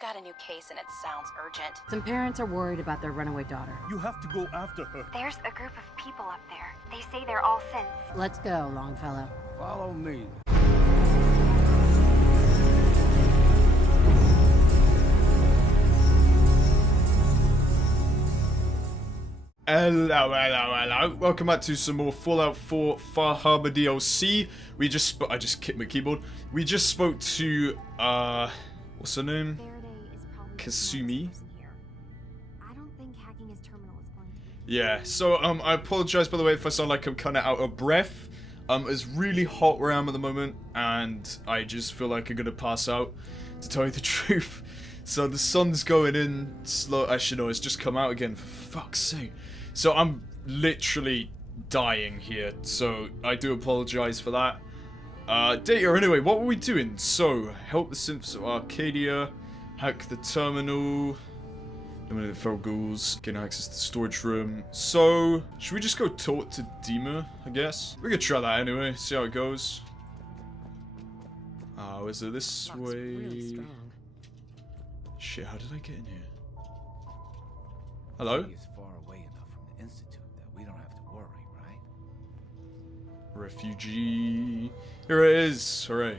got a new case and it sounds urgent. Some parents are worried about their runaway daughter. You have to go after her. There's a group of people up there. They say they're all synths. Let's go, Longfellow. Follow me. Hello. Welcome back to some more Fallout 4 Far Harbor DLC. I just kicked my keyboard. We just spoke to, what's her name? Kasumi. I don't think hacking his terminal is going to be. Yeah, so, I apologize, by the way, if I sound like I'm kind of out of breath. It's really hot where I am at the moment, and I just feel like I'm gonna pass out, to tell you the truth. So the sun's going in slow. Actually, no, it's just come out again, for fuck's sake. So I'm literally dying here, so I do apologize for that. Data, anyway, what were we doing? So, help the synths of Arcadia, hack the terminal, eliminate the feral ghouls, gain access to the storage room. So, should we just go talk to DiMA, I guess? We could try that anyway, see how it goes. Oh, is it this way? Really strong. Shit, how did I get in here? Hello? He's far away enough from the Institute that we don't have to worry, right? Refugee. Here it is. Hooray.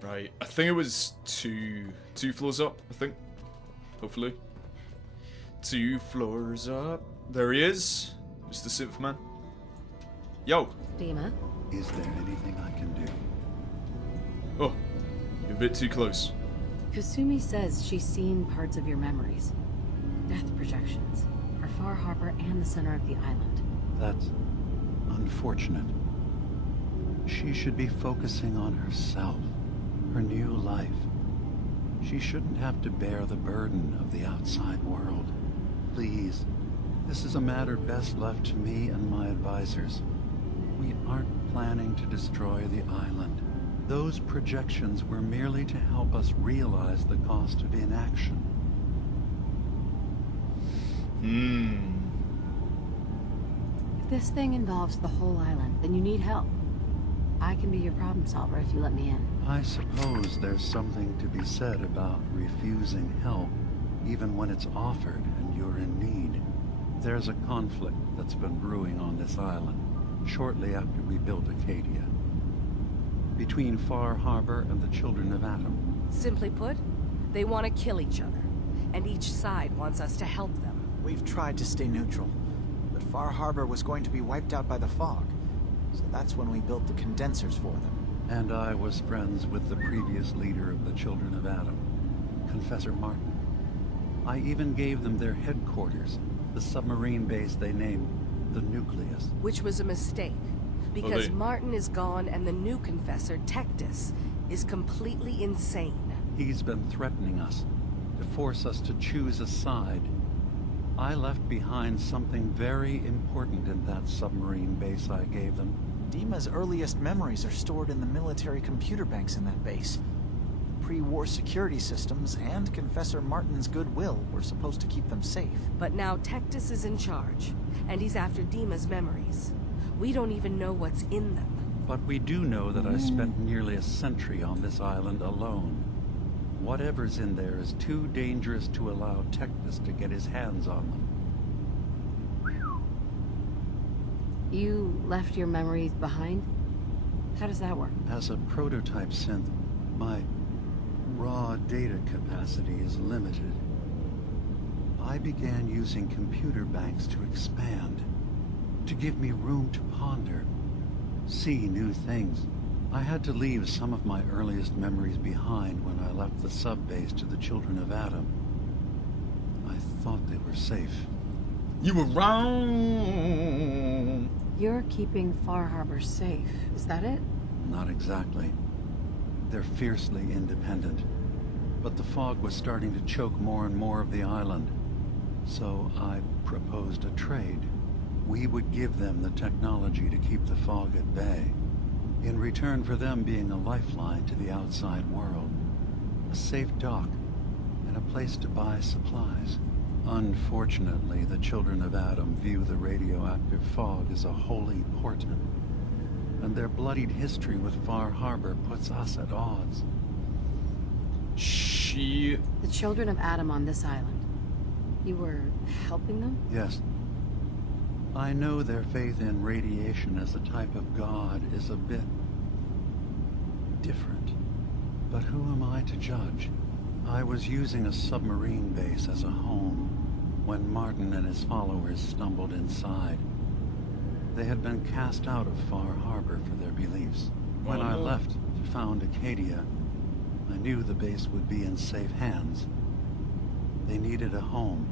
Right. I think it was two floors up, I think. Hopefully. 2 floors up. There he is. Mr. Synth Man. Yo. DiMA? Is there anything I can do? Oh. You're a bit too close. Kasumi says she's seen parts of your memories. Death projections for Far Harbor and the center of the island. That's unfortunate. She should be focusing on herself, her new life. She shouldn't have to bear the burden of the outside world. Please, this is a matter best left to me and my advisors. We aren't planning to destroy the island. Those projections were merely to help us realize the cost of inaction. If this thing involves the whole island, then you need help. I can be your problem solver if you let me in. I suppose there's something to be said about refusing help, even when it's offered and you're in need. There's a conflict that's been brewing on this island, shortly after we built Acadia, between Far Harbor and the Children of Atom. Simply put, they want to kill each other, and each side wants us to help them. We've tried to stay neutral, but Far Harbor was going to be wiped out by the fog, so that's when we built the condensers for them. And I was friends with the previous leader of the Children of Atom, Confessor Martin. I even gave them their headquarters, the submarine base they named the Nucleus. Which was a mistake, because Martin is gone and the new Confessor, Tectus, is completely insane. He's been threatening us, to force us to choose a side. I left behind something very important in that submarine base I gave them. DiMA's earliest memories are stored in the military computer banks in that base. Pre-war security systems and Confessor Martin's goodwill were supposed to keep them safe. But now Tectus is in charge, and he's after DiMA's memories. We don't even know what's in them. But we do know that I spent nearly a century on this island alone. Whatever's in there is too dangerous to allow Tectus to get his hands on them. You left your memories behind? How does that work? As a prototype synth, my raw data capacity is limited. I began using computer banks to expand, to give me room to ponder, see new things. I had to leave some of my earliest memories behind when I left the sub-base to the Children of Atom. I thought they were safe. You were wrong. You're keeping Far Harbor safe, is that it? Not exactly. They're fiercely independent. But the fog was starting to choke more and more of the island. So I proposed a trade. We would give them the technology to keep the fog at bay, in return for them being a lifeline to the outside world, a safe dock, and a place to buy supplies. Unfortunately, the Children of Atom view the radioactive fog as a holy portent, and their bloodied history with Far Harbor puts us at odds. Shit. She... The children of Adam on this island. You were helping them? Yes. I know their faith in radiation as a type of god is a bit different. But who am I to judge? I was using a submarine base as a home when Martin and his followers stumbled inside. They had been cast out of Far Harbor for their beliefs. When I left to found Acadia, I knew the base would be in safe hands. They needed a home,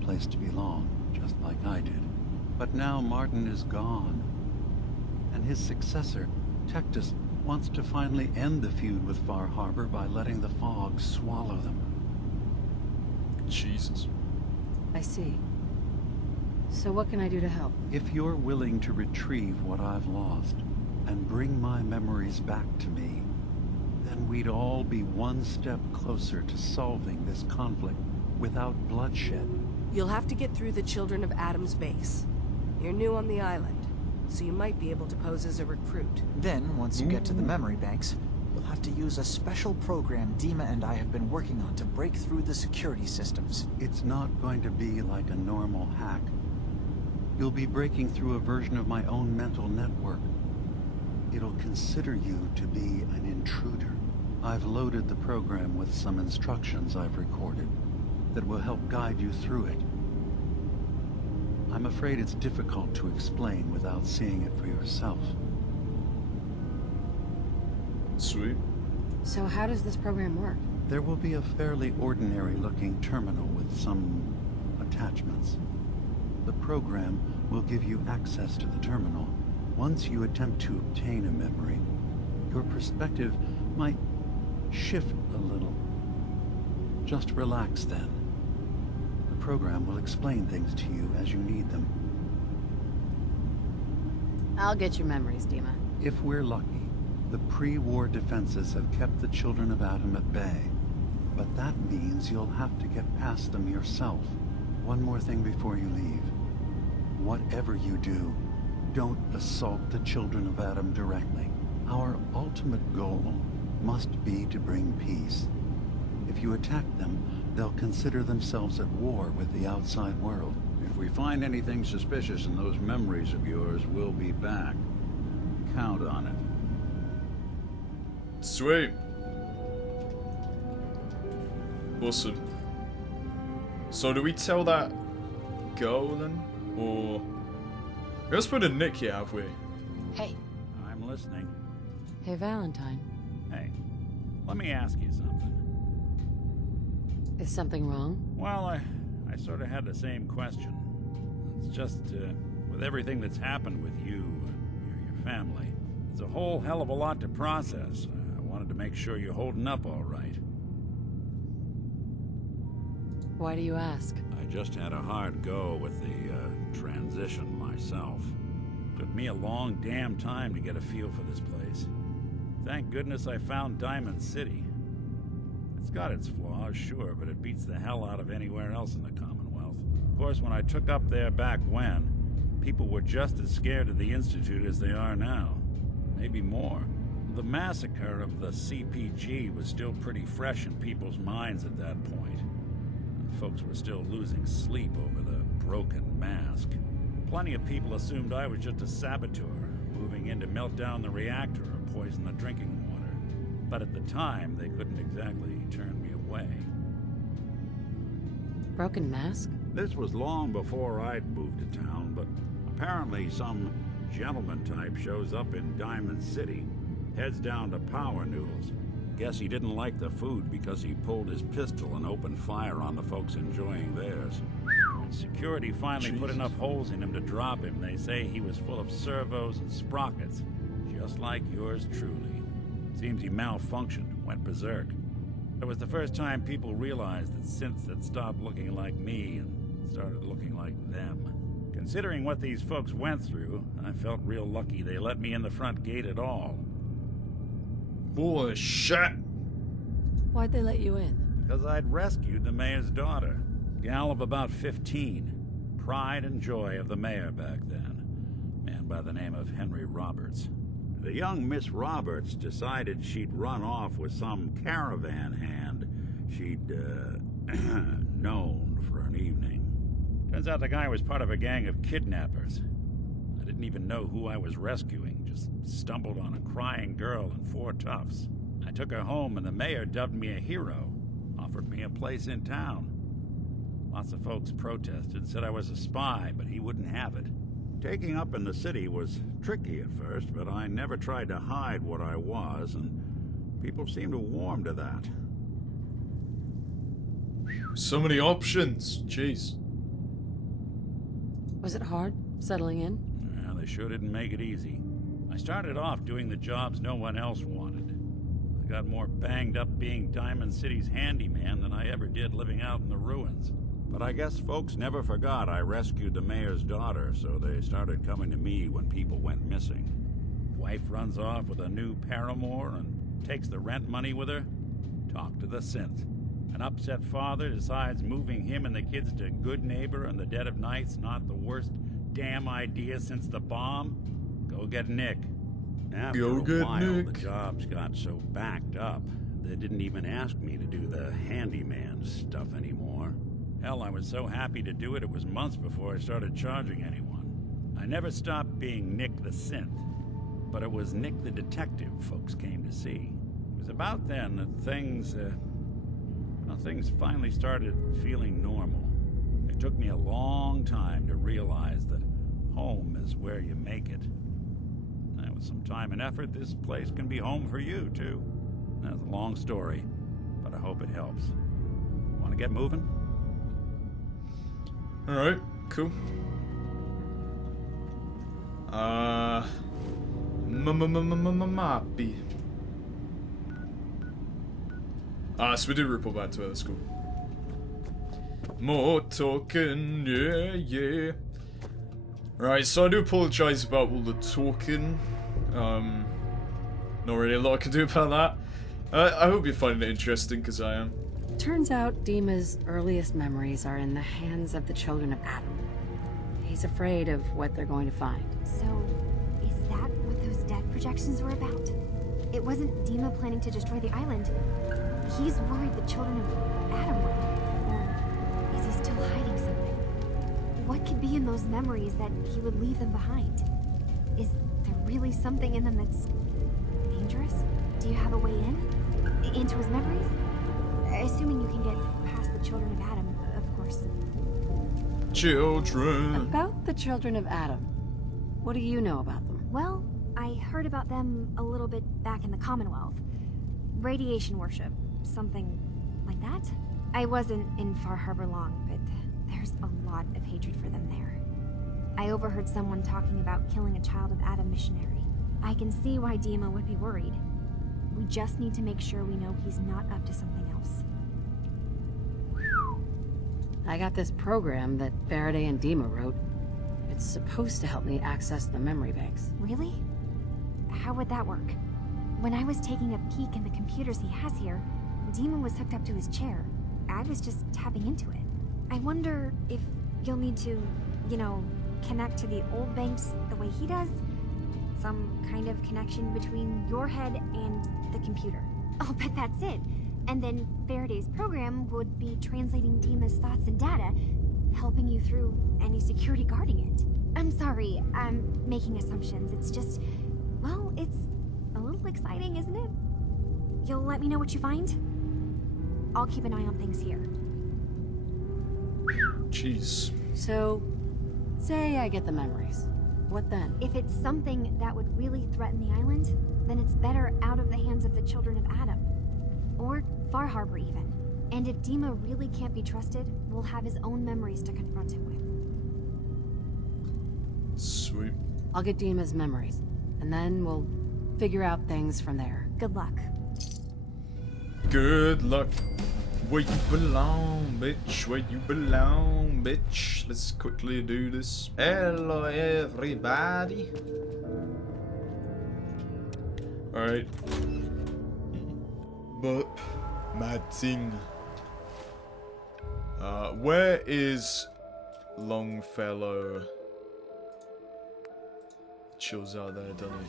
a place to belong, just like I did. But now Martin is gone, and his successor, Tectus, wants to finally end the feud with Far Harbor by letting the fog swallow them. Jesus. I see. So what can I do to help? If you're willing to retrieve what I've lost and bring my memories back to me, then we'd all be one step closer to solving this conflict without bloodshed. You'll have to get through the Children of Adam's base. You're new on the island, so you might be able to pose as a recruit. Then, once you get to the memory banks, you'll have to use a special program DiMA and I have been working on to break through the security systems. It's not going to be like a normal hack. You'll be breaking through a version of my own mental network. It'll consider you to be an intruder. I've loaded the program with some instructions I've recorded that will help guide you through it. I'm afraid it's difficult to explain without seeing it for yourself. Sweet. So how does this program work? There will be a fairly ordinary-looking terminal with some attachments. The program will give you access to the terminal. Once you attempt to obtain a memory, your perspective might shift a little. Just relax then. The program will explain things to you as you need them. I'll get your memories, DiMA. If we're lucky, the pre-war defenses have kept the Children of Adam at bay. But that means you'll have to get past them yourself. One more thing before you leave. Whatever you do, don't assault the Children of Adam directly. Our ultimate goal must be to bring peace. If you attack them, they'll consider themselves at war with the outside world. If we find anything suspicious in those memories of yours, we'll be back. Count on it. Sweet. Awesome. So do we tell that girl then? Or... we haven't spoken to Nick yet, have we? Hey, I'm listening. Hey, Valentine. Hey, let me ask you something. Is something wrong? Well, I sort of had the same question. It's just, with everything that's happened with you, your family, it's a whole hell of a lot to process. I wanted to make sure you're holding up all right. Why do you ask? I just had a hard go with the, transition myself. Took me a long damn time to get a feel for this place. Thank goodness I found Diamond City. It's got its flaws, sure, but it beats the hell out of anywhere else in the Commonwealth. Of course, when I took up there back when, people were just as scared of the Institute as they are now. Maybe more. The massacre of the CPG was still pretty fresh in people's minds at that point. And folks were still losing sleep over the broken mask. Plenty of people assumed I was just a saboteur, moving in to melt down the reactor or poison the drinking water. But at the time, they couldn't exactly turn me away. Broken mask? This was long before I'd moved to town, but apparently some gentleman type shows up in Diamond City, heads down to Power Noodles. Guess he didn't like the food because he pulled his pistol and opened fire on the folks enjoying theirs. When security finally put enough holes in him to drop him, they say he was full of servos and sprockets, just like yours truly. Seems he malfunctioned, went berserk. It was the first time people realized that synths had stopped looking like me and started looking like them. Considering what these folks went through, I felt real lucky they let me in the front gate at all. Bullshit. Why'd they let you in? Because I'd rescued the mayor's daughter. Gal of about 15. Pride and joy of the mayor back then. Man by the name of Henry Roberts. The young Miss Roberts decided she'd run off with some caravan hand she'd, known for an evening. Turns out the guy was part of a gang of kidnappers. I didn't even know who I was rescuing, just stumbled on a crying girl and 4 toughs. I took her home and the mayor dubbed me a hero, offered me a place in town. Lots of folks protested, said I was a spy, but he wouldn't have it. Taking up in the city was tricky at first, but I never tried to hide what I was, and people seemed to warm to that. So many options. Jeez. Was it hard settling in? Yeah, they sure didn't make it easy. I started off doing the jobs no one else wanted. I got more banged up being Diamond City's handyman than I ever did living out in the ruins. But I guess folks never forgot I rescued the mayor's daughter, so they started coming to me when people went missing. Wife runs off with a new paramour and takes the rent money with her. Talk to the synth. An upset father decides moving him and the kids to Good Neighbor in the dead of night's not the worst damn idea since the bomb. Go get Nick. After a while, the jobs got so backed up, they didn't even ask me to do the handyman stuff anymore. Hell, I was so happy to do it, it was months before I started charging anyone. I never stopped being Nick the synth, but it was Nick the detective folks came to see. It was about then that things finally started feeling normal. It took me a long time to realize that home is where you make it. And with some time and effort, this place can be home for you, too. That's a long story, but I hope it helps. Want to get moving? Alright, cool. Mappy. So we do report back to her, that's cool. More talking, yeah. Right, so I do apologise about all the talking. Not really a lot I can do about that. I hope you're finding it interesting, because I am. Turns out DiMA's earliest memories are in the hands of the children of Adam. He's afraid of what they're going to find. So, is that what those death projections were about? It wasn't DiMA planning to destroy the island. He's worried the children of Adam would. Or is he still hiding something? What could be in those memories that he would leave them behind? Is there really something in them that's dangerous? Do you have a way in? Into his memories? Assuming you can get past the children of Adam, of course. Children. About the children of Adam. What do you know about them? Well, I heard about them a little bit back in the Commonwealth. Radiation worship, something like that. I wasn't in Far Harbor long, but there's a lot of hatred for them there. I overheard someone talking about killing a child of Adam missionary. I can see why DiMA would be worried. We just need to make sure we know he's not up to something else. I got this program that Faraday and DiMA wrote. It's supposed to help me access the memory banks. Really? How would that work? When I was taking a peek in the computers he has here, DiMA was hooked up to his chair. I was just tapping into it. I wonder if you'll need to, connect to the old banks the way he does? Some kind of connection between your head and the computer. I'll bet that's it. And then Faraday's program would be translating DiMA's thoughts and data, helping you through any security guarding it. I'm sorry, I'm making assumptions. It's just, well, it's a little exciting, isn't it? You'll let me know what you find? I'll keep an eye on things here. Jeez. So, say I get the memories. What then? If it's something that would really threaten the island, then it's better out of the hands of the children of Adam. Or Far Harbor even. And if DiMA really can't be trusted, we'll have his own memories to confront him with. Sweet. I'll get DiMA's memories, and then we'll figure out things from there. Good luck. Good luck. Where you belong, bitch. Where you belong, bitch. Let's quickly do this. Hello, everybody. Alright. But, mad thing. Where is Longfellow? chills out there, doesn't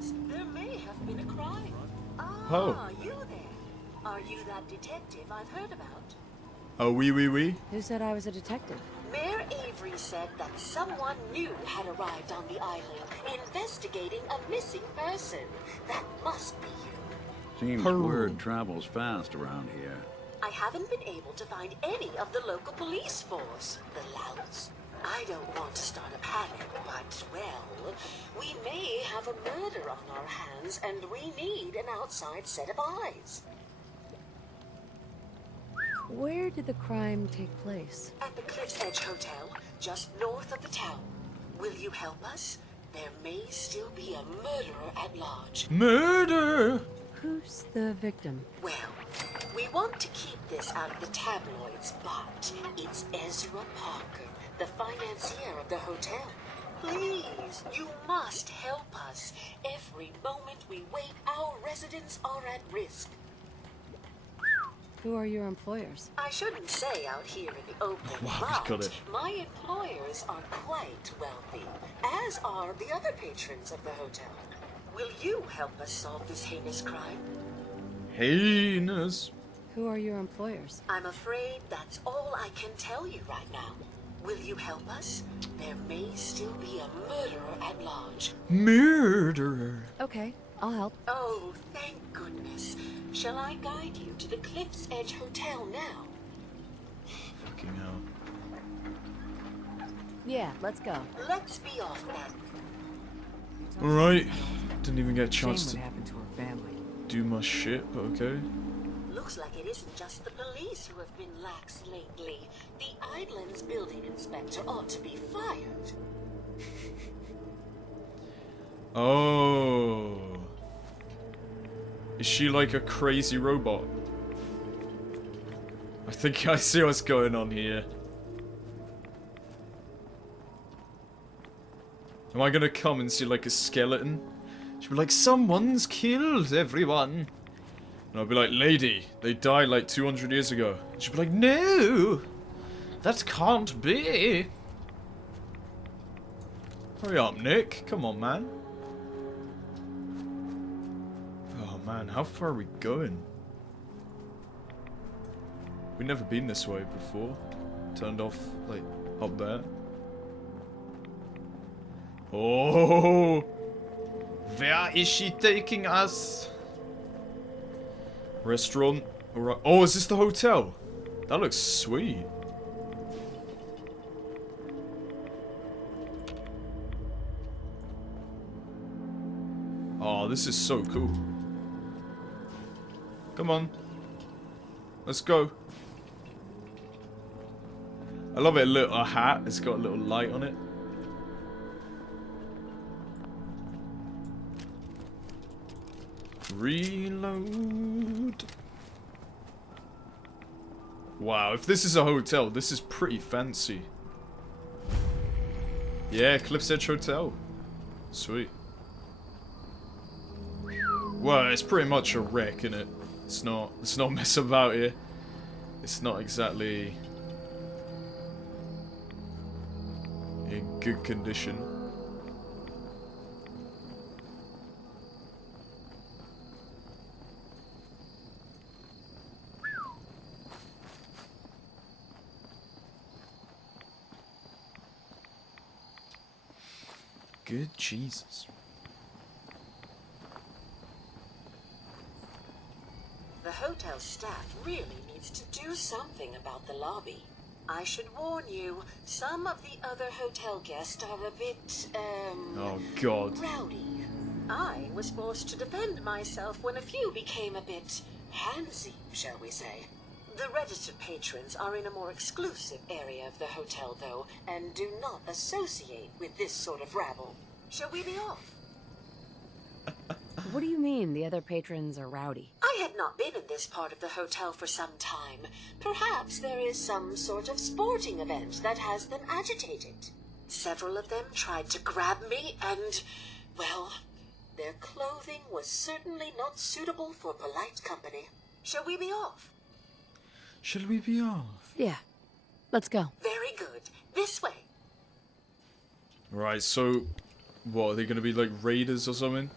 he? There may have been a crime. Oh. You there? Are you that detective I've heard about? Oh, oui. Who said I was a detective? Mayor Avery said that someone new had arrived on the island, investigating a missing person. That must be you. Seems word travels fast around here. I haven't been able to find any of the local police force. The louts. I don't want to start a panic, but, well, we may have a murder on our hands, and we need an outside set of eyes. Where did the crime take place? At the Cliff's Edge Hotel, just north of the town. Will you help us? There may still be a murderer at large. Murder! Who's the victim? Well, we want to keep this out of the tabloids, but it's Ezra Parker, the financier of the hotel. Please, you must help us. Every moment we wait, our residents are at risk. Who are your employers? I shouldn't say out here in the open, Wow, but my employers are quite wealthy, as are the other patrons of the hotel. Will you help us solve this heinous crime? Heinous. Who are your employers? I'm afraid that's all I can tell you right now. Will you help us? There may still be a murderer at large. Murderer. Okay, I'll help. Oh, thank goodness. Shall I guide you to the Cliff's Edge Hotel now? Fucking hell. Yeah, let's go. Let's be off then. Alright. Didn't even get a chance Shame to what happened to her family. do my shit, but okay. Looks like it isn't just the police who have been lax lately. The island's building inspector ought to be fired. Oh. Is she like a crazy robot? I think I see what's going on here. Am I gonna come and see like a skeleton? She'll be like, someone's killed everyone. And I'll be like, lady, they died like 200 years ago. And she'll be like, no, that can't be. Hurry up, Nick. Come on, man. Oh, man, how far are we going? We've never been this way before. Turned off, like, up there. Oh! Where is she taking us? Restaurant. Alright. Oh, is this the hotel? That looks sweet. Oh, this is so cool. Come on. Let's go. I love it. A hat. It's got a little light on it. Reload. Wow, if this is a hotel, this is pretty fancy. Yeah, Cliff's Edge Hotel. Sweet. Well, it's pretty much a wreck, isn't it? It's not mess about here. It's not exactly in good condition. Good Jesus. The hotel staff really needs to do something about the lobby. I should warn you, some of the other hotel guests are a bit, Oh, God. rowdy. I was forced to defend myself when a few became a bit handsy, shall we say. The registered patrons are in a more exclusive area of the hotel, though, and do not associate with this sort of rabble. Shall we be off? What do you mean the other patrons are rowdy? I had not been in this part of the hotel for some time. Perhaps there is some sort of sporting event that has them agitated. Several of them tried to grab me and, well, their clothing was certainly not suitable for polite company. Shall we be off? Shall we be off? Yeah. Let's go. Very good. This way. Right, so What, are they gonna be like raiders or something?